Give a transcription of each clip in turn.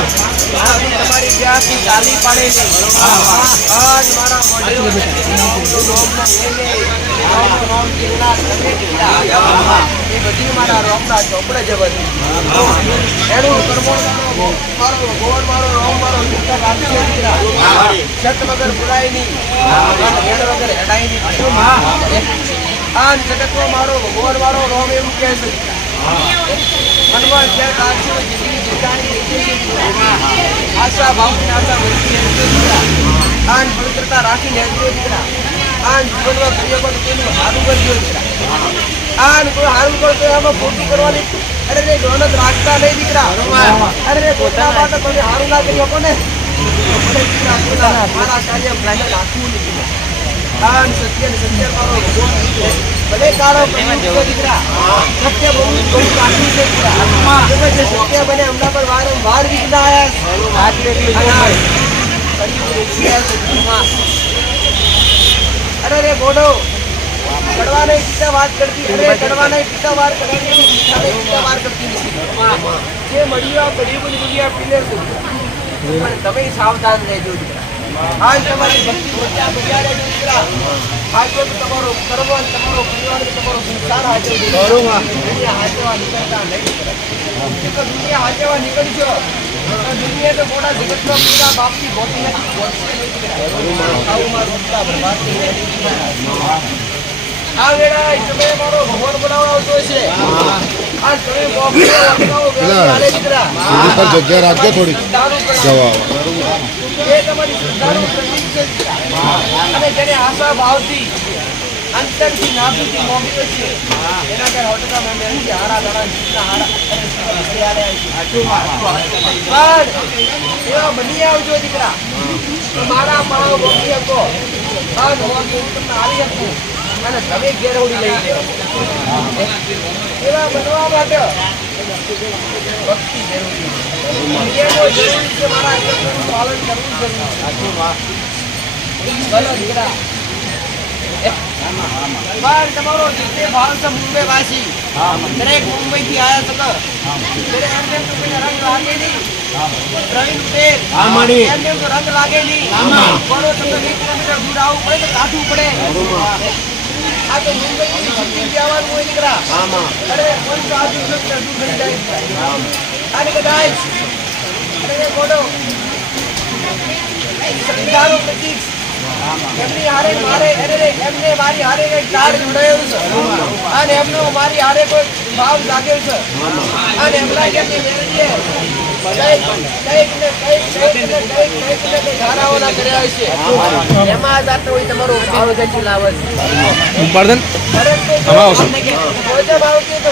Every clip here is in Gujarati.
તમારી ત્યાંથી ચાલી પાડે નહીં આજ મારા એ બધી મારા રોમના ચોપડે બધી એનું કરમોણ મારો રોમ મારો છત વગર પુરાય નહીં મારો ભગવાન મારો રોમ એવું કહે છે. કરવાની અરે રે રાખતા નહીં દીકરા અરે રે પોતા સારું ના કરી શકો મારા કાર્ય પ્રાય રાખવું આન સત્ય ને સત્ય ભગવાન ભલે કાળો દીકરા. સત્ય બહુ બહુ કાઢી છે સત્ય બને હમણાં પર વારંવાર વિકતા અરે રે બોડો. કડવા નહીં પિતા વાત કરતી. અરે કડવા નહીં પિતા વાર કરતી પિતા વાર કરતી જે મળ્યું આ બધી બધી લેશે પણ તમે સાવધાન રહેજો દીકરા. આજ તમારી ભક્તિ બચ્યા રહેજો દીકરા. આજ તો તમારો કર્મ તમારો પરિવાર તમારો સંસાર હાજર છે. દુનિયા હાજવા નીકળતા નહીં. તો દુનિયા હાજવા નીકળજો. આ દુનિયા તો મોટા જગતનો પૂરા બાપની ગોતી નથી. ગોતશે નહીં દીકરા. આવું ઉત્સાહ બરબાદ થઈ આ વેળા તમે મારો ભગવાન બનાવવા આવતો છે પર જગ્યા રાખજો થોડી જવા અંતરથી નાભીથી મોકલ્યો છે એના ઘેર હોટકા મેં મેં કે હારા દાડા જીતના હારા ઘરે આલે આવી. પણ એવા બની આવજો દીકરા. મારા પાવ મોકલી શકો આ નોકરી હું તમને આવી હતું અને તમે ઘેર ઉડી લઈ લેવો એવા બનવા માટે ભક્તિ જરૂરી જરૂરી છે મારા નિયમોનું પાલન કરવું જરૂરી છે. ભલો દીકરા. પણ તમારો જે ભાવ છે મુંબઈ વાસી. દરેક મુંબઈ થી આયા છો તો ત્યારે એમને તો રંગ લાગે નહીં. પ્રવીણ એમને તો રંગ લાગે નહીં. પણ તમને કિલોમીટર દૂર આવવું પડે તો કાઢવું પડે. આ તો મુંબઈ થી સિટી જવાનું હોય દીકરા. અરે કોઈ તો આજુ કિલોમીટર દૂર થઈ જાય. અને કદાચ અરે બોલો સંવિધાનનું પ્રતીક. એમની હારે મારે એમને મારી હારે કઈ કાર્ડ જોડાયેલું છે. અને એમનો મારી હારે કોઈ ભાવ જાગ્યો છે. અને એમના કેમની મેળવીએ કંઈક કંઈક કંઈક કંઈક કંઈક કંઈક કંઈક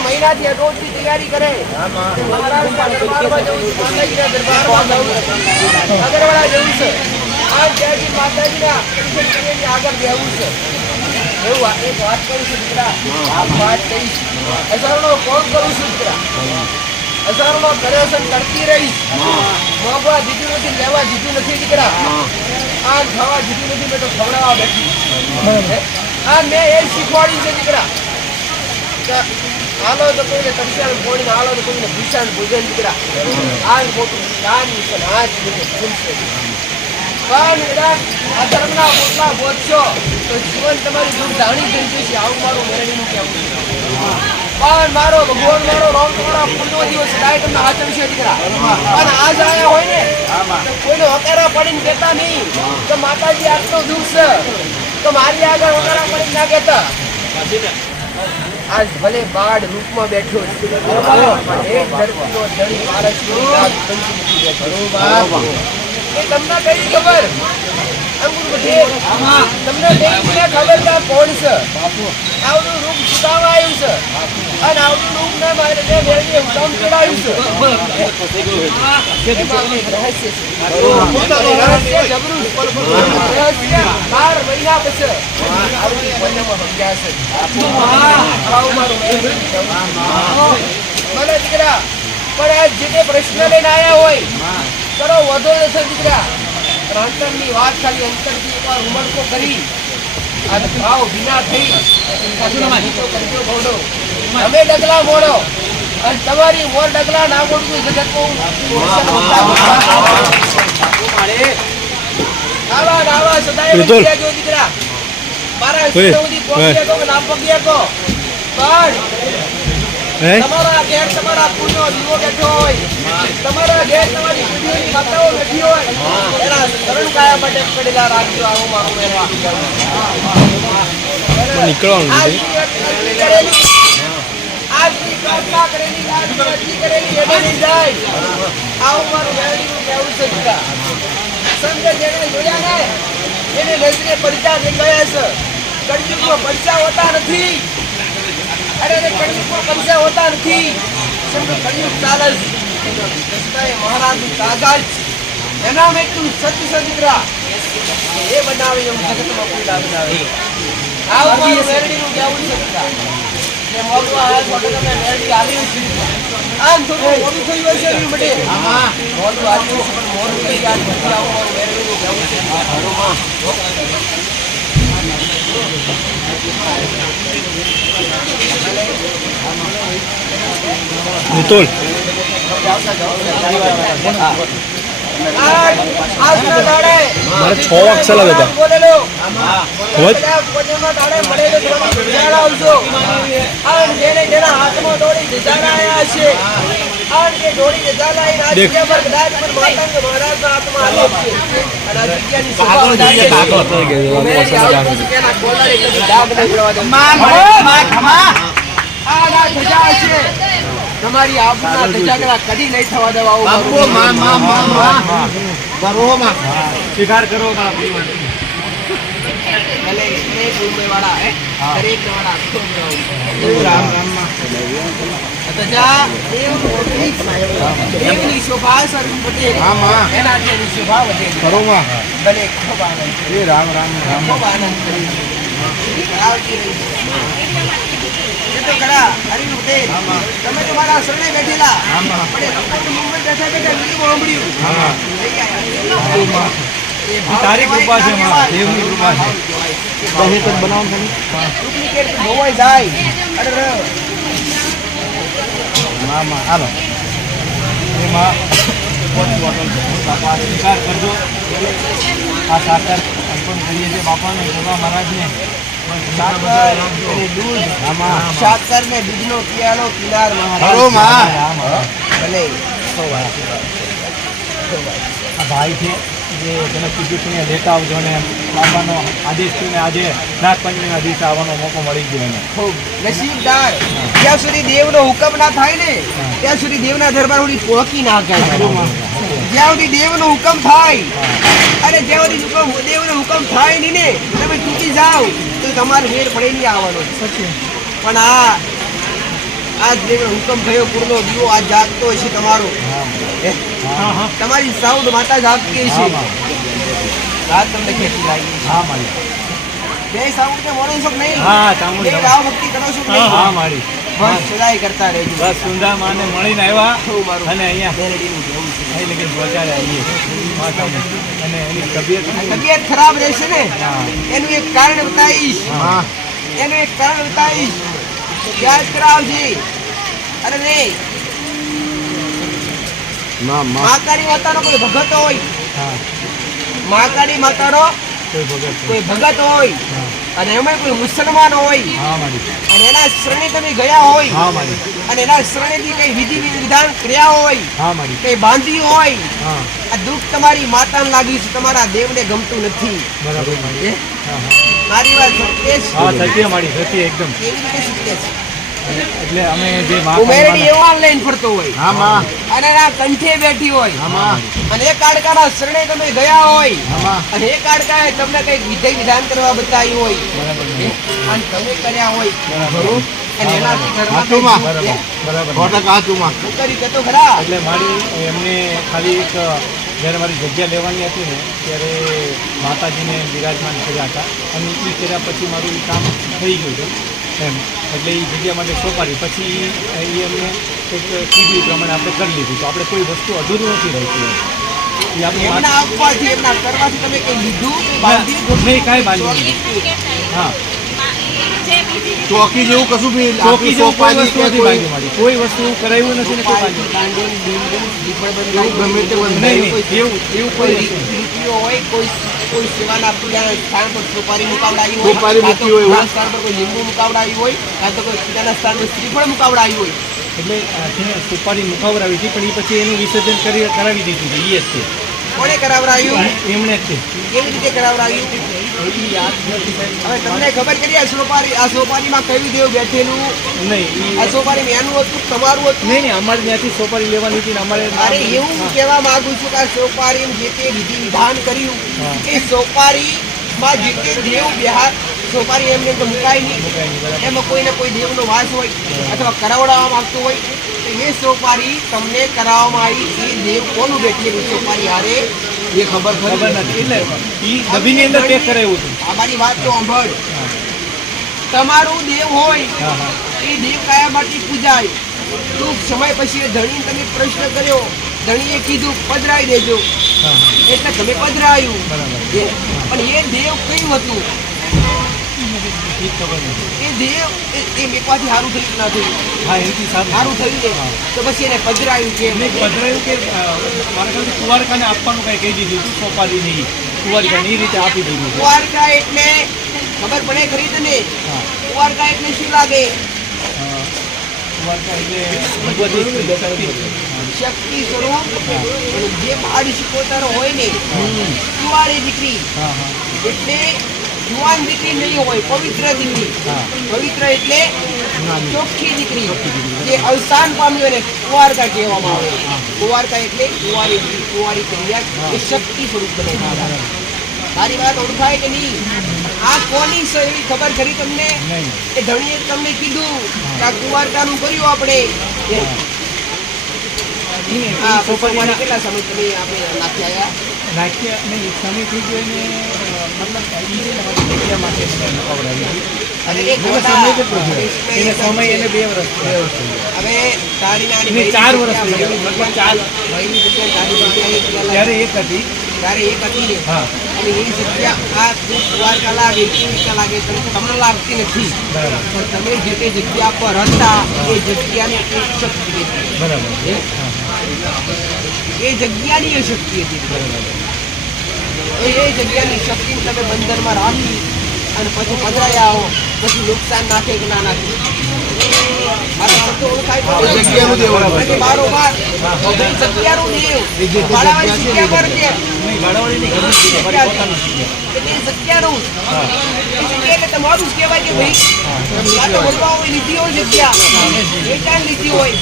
મહિનાથી અટોટની તૈયારી કરે. દરબારમાં જવું છે, આ જ્યાંથી માતાજીના આગળ રહેવું છે. એવું એક વાત કરું છું દીકરા. આ વાત કહીશ હજારોનો કોણ કરું છું દીકરા. હજારોનો કર્યો છે ને કરતી રહીશ. મોંઘવા દીધું નથી લેવા દીધું નથી દીકરા. આ ખાવા દીધું નથી મેં તો ખવડાવવા બેઠી. આ મેં એ શીખવાડ્યું છે દીકરા. હાલો તો કોઈને તરસ્યાળ પોણીને હાલો તો કોઈને ભૂષણ ભોજન દીકરા. આ મોટું દાન છે ને આ જ ફૂલ છે પણ એડા આ ધર્મના પોટલા બોધશો તો જીવન તમારી દૂર ધાણી થઈ જશે. આવું મારું પણ મારો ભગવાન મારો રોમ તમારો પૂર્ણો દિવસ ડાય તમને દીકરા પણ આજ હોય ને કોઈને હકારા પડીને કહેતા નહીં કે માતાજી આટલો દુઃખ છે. તો મારી આગળ હકારા પડીને ના આજ ભલે બાળ રૂપમાં બેઠો છે એક ધરતીનો બેઠો. એ તમને કઈ ખબર? તમને કઈ ખબર કે કોણ છે? આવડું રૂપ સુધાવા આવ્યું છે. અને આવડું રૂપ ને મારે જે મેળવી ઉત્તમ ચડાવ્યું છે. રહસ્ય જબરું રહસ્ય બાર મહિના પછી. આવડી મહિનામાં સમજ્યા છે. મને દીકરા પણ આ જે તે પ્રશ્ન લઈને આવ્યા હોય ચલો વધો નથી દીકરા. પણ અંતરની વાત ખાલી અંતરથી એકવાર ઉમરકો કરી. અને ભાવ વિના થઈ. પછી તો કરજો ઘોડો અમે ડગલા મોડો. અને તમારી મોર ડગલા ના મોડું જગત આવા આવા સદાય. દીકરા. મારા સુધી પહોંચી ઓય. ના શકો પણ તમારા ઘેર તમારા પુણ્યો દીવો બેઠો હોય. તમારા ઘેર તમારી પેઢીઓની માતાઓ બેઠી હોય. એના શરણ કાયા માટે પડેલા રાખજો આવું મારું કહેવા નીકળવાનું આજની અરજી કરેલી આજની પ્રાર્થના કરેલી આજની અરજી કરેલી એને નહીં જાય. આવું મારું મેળવીનું કહેવું છે દીકરા સંત જેને જોયા ને એને નજરે પડતા દેખાયા છે. કળયુગમાં પડતા હોતા નથી. અરે રે કળયુગમાં પડતા હોતા નથી. સમજો કળયુગ ચાલે છે મહારાજ મહારાજનું કાગળ એના મેં તું સત્ય છે એ બનાવે એમ જગતમાં કોઈ ના બનાવે આવું મારું મેરડીનું કહેવું છે દીકરા ને મોગવા આવ્યા વખત અમે મેરડી આવી છે. આમ થોડું મોડું થયું હોય છે એવી માટે. મોડું આવ્યું પણ મોડું થઈ ગયા આવું મારું મેરડીનું કહેવું છે. મિતુલ મારે છ વાગ સલાહ હતા. ખબર? આવજો. અને જેને જેના હાથમાં દોડી જજાના આવ્યા છે અને જે દોડી જજાના લાઈ આ પર કદાચ પણ માતંગ મહારાજના હાથમાં આવું છું. કે તમારી ધજાગરા કદી નહીં થવા દેવા સ્વીકાર કરો પરિવાર ભલે એક ઉંમરવાળા, હે? દરેક વાળા આખો ઉંમરવાળો. રામ તથા દેવનું દેવની શોભા સરસ્વતી એનાથી શોભા વધે છે. ભલે ખૂબ આનંદ એ રામ રામ રામ. ખૂબ આનંદ કરી કરાવતી રહી. છે. એ તો ખરા, હરિનું પટેલ. તમે તો મારા શરણે બેઠેલા. પણ મુંબઈ બેઠા બેઠા વીડિયો એ તારી કૃપા છે માં, કહેવાય. દેવની કૃપા છે. ડુપ્લિકેટ ધોવાઈ જાય અરે રે. એમાં પોની બોટલ છે. બાપા સ્વીકાર કરજો. આ સાકર અર્પણ કરીએ છીએ બાપાને સભા મહારાજને. સાકર. અને દૂધ. ને પિયાલો કિનાર મહારાજ. હરો ભલે. આ ભાઈ છે. જે તમે કીધું ને લેતા આવજો ને બાબાનો આદેશ થઈને આજે નાગપંચમીના દિવસે આવવાનો મોકો મળી ગયો એને. ખૂબ નસીબદાર. જ્યાં સુધી દેવનો હુકમ ના થાય ને ત્યાં સુધી દેવના દરબાર સુધી પહોંચી ના જાય. જ્યાં સુધી દેવનો હુકમ થાય અને જ્યાં સુધી દેવનો હુકમ થાય નહીં ને તમે ચૂકી જાઓ તો તમારે મેળ પડે નહીં આવવાનો. પણ આ આજ દેવનો હુકમ થયો પૂરનો દીવો આજ જાગતો છે તમારો. હા? હા તમારી સાઉન્ડ માતા જાગતી છે. રાત તમને ખેતી લાગી. હા મારી. બે સાઉન્ડ ને મોડો છો નહીં. હા ચામુંડ બે રાવ ભક્તિ કરો છો નહીં? હા મારી. બસ સદાય કરતા રહેજો. બસ સુંદા માને મળીને આવ્યા અને અહીંયા મેલેડીનું કહેવું છે. અહીં લગીન પહોંચાડ્યા આવીએ. અને એની તબિયત તબિયત ખરાબ રહેશે ને? એનું એક કારણ બતાવીશ. હા. એનું એક કારણ બતાવીશ. યાદ અરે રે. માતાનો કોઈ ભગત હોય. હા. માતાનો કોઈ ભગત છે. કોઈ ભગત હોય. અને એમાં કોઈ મુસલમાન હોય. અને એના શરણે તમે ગયા હોય. અને એના શરણેથી કઈ વિધિ વિધાન કર્યા હોય. કઈ બાંધી હોય. આ દુઃખ તમારી માતાને લાગ્યું છે. તમારા દેવને ગમતું નથી. બરાબર મારી એ? હા હા મારી વાત સત્ય છે. હા સત્ય મારી સત્ય એકદમ. કેવી રીતે સત્ય છે. એટલે અમે જે હું એવો ઓનલાઈન ફરતો હોય. આમાં અને એના કંઠે બેઠી હોય. આમાં અને એક કાડકાના શરણે તમે ગયા હોય. આમાં અને એક કાડકાએ તમને કંઈક વિધિ વિધાન કરવા બતાવ્યું હોય. બરાબર અને તમે કર્યા હોય. બરાબર. અને એનાથી ઘરમાં બરાબર. બરાબર. હું કરી કહેતો ખરા. એટલે મારી એમને ખાલી એક જ્યારે મારી જગ્યા લેવાની હતી ને ત્યારે માતાજીને બિરાજમાન કર્યા હતા. અને એ કર્યા પછી મારું કામ થઈ ગયું હતું એમ. એટલે એ જગ્યા માટે સોંપાડી પછી એ અમને કંઈક કીધું પ્રમાણે આપણે કરી લીધું. તો આપણે કોઈ વસ્તુ અધૂરું નથી રહેતી ચોકી જેવું કશું બી ચોકી જેવું કોઈ વસ્તુ કે નથી. ગમે તે એવું કોઈ હોય કોઈ કોઈ સેવાના પૂજાના સ્થાન પર સોપારી મુકાવડાવી હોય સોપારી તો મૂકી હોય એવું. સ્થાન પર કોઈ લીંબુ મુકાવડાવી હોય કાં તો કોઈ પૂજાના સ્થાન પર શ્રીફળ મુકાવડાવી હોય એટલે સુપારી હતી પણ એ પછી એનું વિસર્જન કરી કરાવી દીધું છે એ જ છે કોણે કરાવડાવ્યું એમણે કેવી રીતે કરાવરાયું હવે તમને ખબર કરી આ સોપારી આ સોપારીમાં કયું દેવ બેઠેલું? નહીં આ સોપારી મેનું હતું તમારું હતું? નહીં નહીં અમારે ત્યાંથી સોપારી લેવાની હતી અમારે અરે એવું હું કહેવા માંગુ છું કે આ સોપારી જે તે વિધિ વિધાન કર્યું એ સોપારીમાં જે તે દેવ બિહાર સોપારી એમને તો મુકાય નહીં. એમાં કોઈને કોઈ દેવનો વાસ હોય અથવા કરાવડાવવા માંગતું હોય તો એ સોપારી તમને કરાવવામાં આવી. એ દેવ કોનું બેઠેલું સોપારી હારે? એ ખબર ખબર નથી. એટલે ઈ ડબ્બીની અંદર પેક કરાવ્યું હતું. અમારી વાત તો સાંભળ. તમારું દેવ હોય એ દેવ કયા માટે પૂજાય. ટૂંક સમય પછી એ ધણીને તમે પ્રશ્ન કર્યો. ધણીએ કીધું પધરાઈ દેજો. એટલે તમે પધરાયું. પણ એ દેવ કયું હતું? ઈ ખબર નથી. એ મેકવાથી સારું થયું નથી હા સારું સારું થયું. તો પછી એને પધરાયું છે પધરાયું કે અ, મારા ખ્યાલથી કુંવારકાને આપવાનું કંઈ કહી દીધું હતું સોપારી નહીં. કુંવારિકાને એ રીતે આપી દીધું કુવારકા એટલે ખબર પડે ખરી તને? કુવારકા એટલે શું લાગે? શક્તિ. સ્વરૂપ. જે બાળ શીખોતર હોય ને કુવારી દીકરી. એટલે જુવાન દીકરી નહીં હોય પવિત્ર દીકરી. પવિત્ર એટલે ચોખ્ખી દીકરી. જે અવસાન પામ્યું એને કુવારકા કહેવામાં આવે. કુવારકા એટલે કુવારી દીકરી, કુંવારી કન્યા એ શક્તિ સ્વરૂપ બને. તારી વાત ઓળખાય કે નહીં? આ કોની છે એવી ખબર ખરી તમને? એ ધણીએ તમને કીધું કે આ કુવારકાનું કર્યું આપણે. એ ઈ- આ ઈ સોપારીના સોપારી કેટલા સમય તમે આપણે નાખી આવ્યા નાટ્ય નહીં સમય થઈ ગયો એને અ, મતલબ જગ્યા માટે હતી. અને અને એનો સમય એને બે વર્ષ. હવે તારી ચાર વર્ષ ચાર. તારી એક જગ્યા ત્યારે એક હતી એક હતી હા અને એ જગ્યા આ તું દ્વારકા લાગે કેવી લાગે તમને તમને લાગતી નથી પણ તમે જે તે જગ્યા પર હતા એ જગ્યાની એક બરાબર એ જગ્યાની એ શક્તિ હતી. એ જગ્યાની શક્તિને તમે બંદરમાં રાખી અને પછી પધરાયા આવો પછી નુકસાન નાખે કે ના નાખે મારો ઓળખાય જગ્યાનું દેવ બરાબર. જગ્યાનું દેવ મારા જગ્યા પર કે તમારું કહેવાય કે ભાઈ લીધી હોય જગ્યા. લીધી હોય.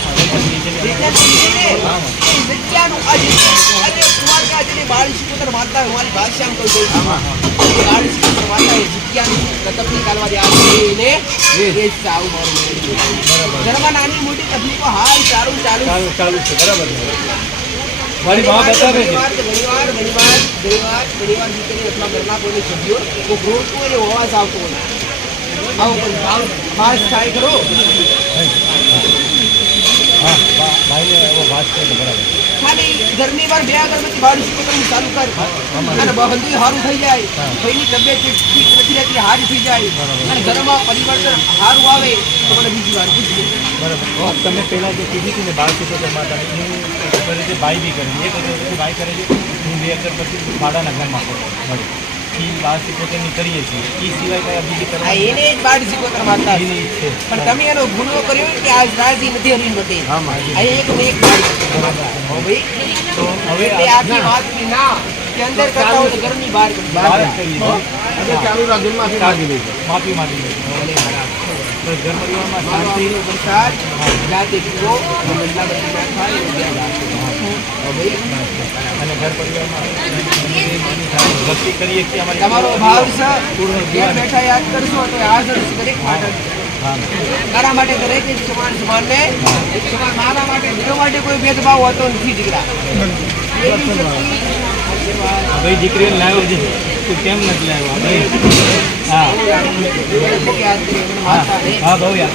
માતા મારી માનવું. ઘરમાં નાની મોટી તકલીફો હાલ ચાલુ ચાલુ. ચાલુ છે. બરાબર મારી માં બતાવે છે. ઘણીવાર ઘણીવાર ઘણીવાર ઘણીવાર ઘણીવાર દીકરી અથવા ઘરના કોઈને રોતું હોય ને અવાજ આવતો હોય. આવો ભાવ ભાસ થાય ખરો હા ભાઈને એવો વાત છે બરાબર. ખાલી ઘરની બહાર બે અગરબત્તી બાળી શકો તમે ચાલુ કર. અને બધું સારું થઈ જાય ભાઈની તબિયત ઠીક નથી રહેતી હારી થઈ જાય. અને ઘરમાં પરિવર્તન સારું આવે તો મને બીજી વાર પૂછીએ બરાબર. તમે પહેલાં જે કીધી હતી ને બાળ સિત્તોતેર માતા કરે છે ભાઈ બી કરી. એક અગરબત્તી ભાઈ કરે છે હું બે અગરબત્તી ભાડાના ઘરમાં મળી એ બાળ સિત્તોતેરની કરીએ છીએ. એ સિવાય કયા બીજી આ એને જ બાળી શીખોતર માનતા છે. પણ તમે એનો ગુનો કર્યો કે આજ રાજી નથી હરી નથી હા આ એક ને એક બાળી હો ભાઈ. તો હવે આખી વાતની ના કે અંદર કરતા હોય ઘરની બહાર બહાર. જ કરીએ ચાલુ રાખીને માફી માંગી માફી ઘર પરિવારમાં શાંતિ વરસાદ જાતે અને થાય એવું ધ્યાન રાખજો. અને ઘર પરિવારમાં ભક્તિ કરીએ અમારી તમારો ભાવ છે? ઘેર બેઠા યાદ કરશો તો હાજર દરેક માટે. તારા માટે દરેક એક સમાન સમાન એક સમાન મારા માટે કોઈ ભેદભાવ હોતો નથી દીકરા. ભાઈ દીકરીને લાવ્યો છે. તું કેમ નથી લાવ્યો? હા. હા બહુ યાદ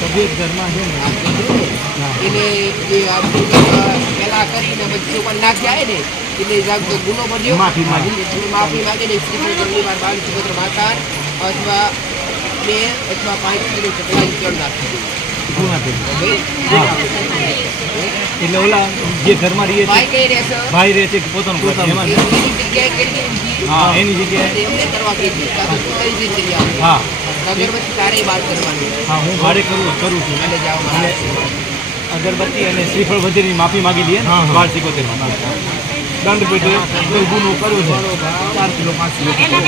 તબિયત ઘરમાં છે એને જે આ કરીને પછી ઉપર નાખ્યા ને એટલે જાગતો ગુનો બન્યો. માફી માગી. માફી માંગી ને શ્રી વાર બાળ સુભદ્ર માતા અથવા બે અથવા પાંચ કિલો ચકલા ચણ નાખી એટલે ઓલા જે ઘરમાં રહીએ છીએ છે? ભાઈ રહે છે પોતાનું? હા એની જગ્યાએ. હા. હા હું ભાડે કરું કરું છું. અગરબત્તી અને શ્રીફળ વધેની માફી માગી લઈએ બાર સિકોતેર દંડ પેટે કોઈ ગુનો કર્યો છે. ચાર કિલો પાંચ કિલો.